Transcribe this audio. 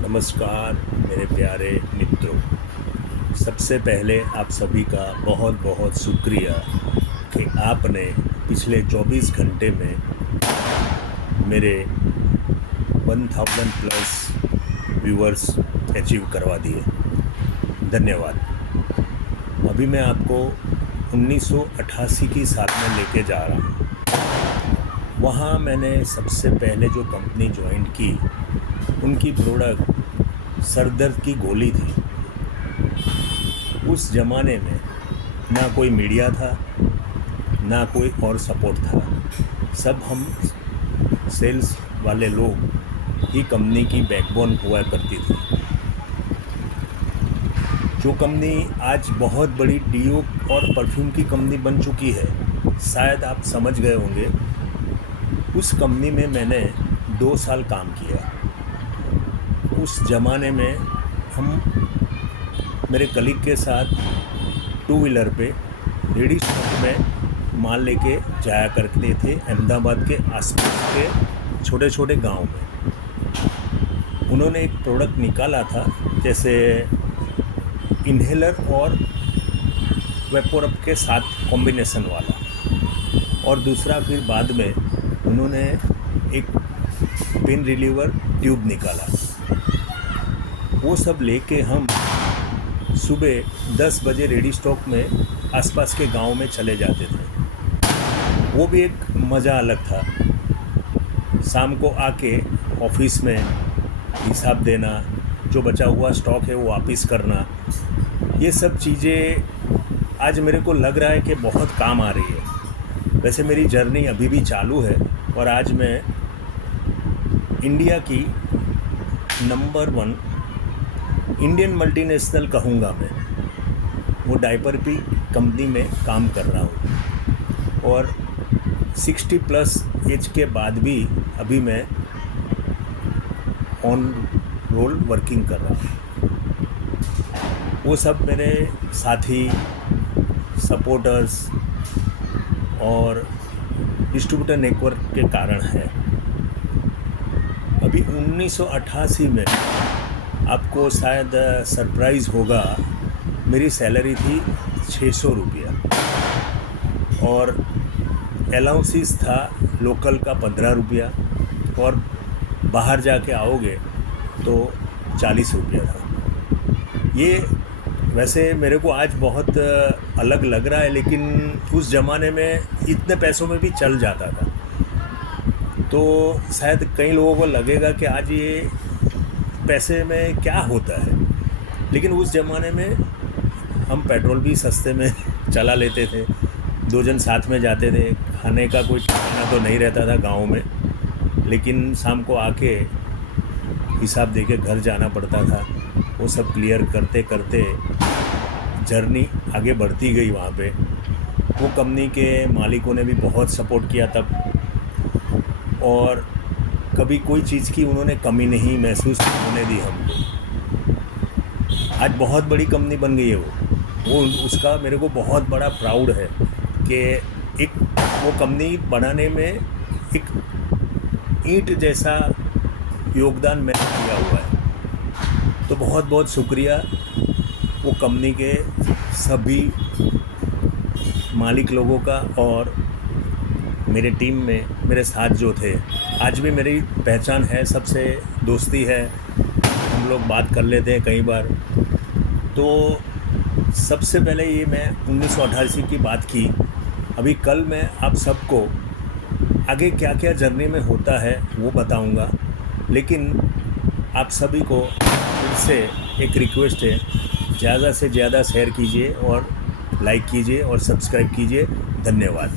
नमस्कार मेरे प्यारे मित्रों। सबसे पहले आप सभी का बहुत बहुत शुक्रिया कि आपने पिछले 24 घंटे में मेरे 1000 प्लस व्यूअर्स अचीव करवा दिए। धन्यवाद। अभी मैं आपको 1988 की साल में लेके जा रहा हूँ। वहाँ मैंने सबसे पहले जो कंपनी ज्वाइन की, उनकी प्रोडक्ट सरदर्द की गोली थी। उस ज़माने में ना कोई मीडिया था, ना कोई और सपोर्ट था। सब हम सेल्स वाले लोग ही कंपनी की बैकबोन हुआ करती थी। जो कंपनी आज बहुत बड़ी डीओ और परफ्यूम की कंपनी बन चुकी है, शायद आप समझ गए होंगे। उस कंपनी में मैंने 2 साल काम किया। उस ज़माने में हम मेरे कलीग के साथ 2 व्हीलर पे रेडी स्टॉक में माल लेके जाया करते थे अहमदाबाद के आसपास के छोटे छोटे गांव में। उन्होंने एक प्रोडक्ट निकाला था, जैसे इन्हेलर और वेपोरब के साथ कॉम्बिनेशन वाला, और दूसरा फिर बाद में उन्होंने एक पेन रिलीवर ट्यूब निकाला। वो सब लेके हम सुबह 10 बजे रेडी स्टॉक में आसपास के गांव में चले जाते थे। वो भी एक मज़ा अलग था। शाम को आके ऑफिस में हिसाब देना, जो बचा हुआ स्टॉक है वो वापस करना, ये सब चीज़ें आज मेरे को लग रहा है कि बहुत काम आ रही है। वैसे मेरी जर्नी अभी भी चालू है और आज मैं इंडिया की नंबर 1 इंडियन मल्टीनेशनल कहूँगा मैं, वो डायपर की कंपनी में काम कर रहा हूँ। और 60 प्लस एज के बाद भी अभी मैं ऑन रोल वर्किंग कर रहा हूँ। वो सब मेरे साथी, सपोर्टर्स और डिस्ट्रीब्यूटर नेटवर्क के कारण है। अभी 1988 में आपको शायद सरप्राइज़ होगा, मेरी सैलरी थी 600 रुपया और अलाउंसेस था लोकल का 15 रुपया, और बाहर जाके आओगे तो 40 रुपया था। ये वैसे मेरे को आज बहुत अलग लग रहा है, लेकिन उस ज़माने में इतने पैसों में भी चल जाता था। तो शायद कई लोगों को लगेगा कि आज ये पैसे में क्या होता है, लेकिन उस ज़माने में हम पेट्रोल भी सस्ते में चला लेते थे। 2 जन साथ में जाते थे। खाने का कोई ठिकाना तो नहीं रहता था गांव में, लेकिन शाम को आके हिसाब देके घर जाना पड़ता था। वो सब क्लियर करते करते जर्नी आगे बढ़ती गई। वहाँ पे वो कंपनी के मालिकों ने भी बहुत सपोर्ट किया तब, और कभी कोई चीज़ की उन्होंने कमी नहीं महसूस होने दी हमको। आज बहुत बड़ी कंपनी बन गई है वो उसका मेरे को बहुत बड़ा प्राउड है कि एक वो कंपनी बनाने में एक ईंट जैसा योगदान मैंने किया हुआ है। तो बहुत बहुत शुक्रिया वो कंपनी के सभी मालिक लोगों का, और मेरे टीम में मेरे साथ जो थे। आज भी मेरी पहचान है, सबसे दोस्ती है, हम लोग बात कर लेते हैं कई बार। तो सबसे पहले ये मैं 1988 की बात की। अभी कल मैं आप सबको आगे क्या क्या जर्नी में होता है वो बताऊंगा, लेकिन आप सभी को फिर से एक रिक्वेस्ट है, ज़्यादा से ज़्यादा शेयर कीजिए और लाइक कीजिए और सब्सक्राइब कीजिए। धन्यवाद।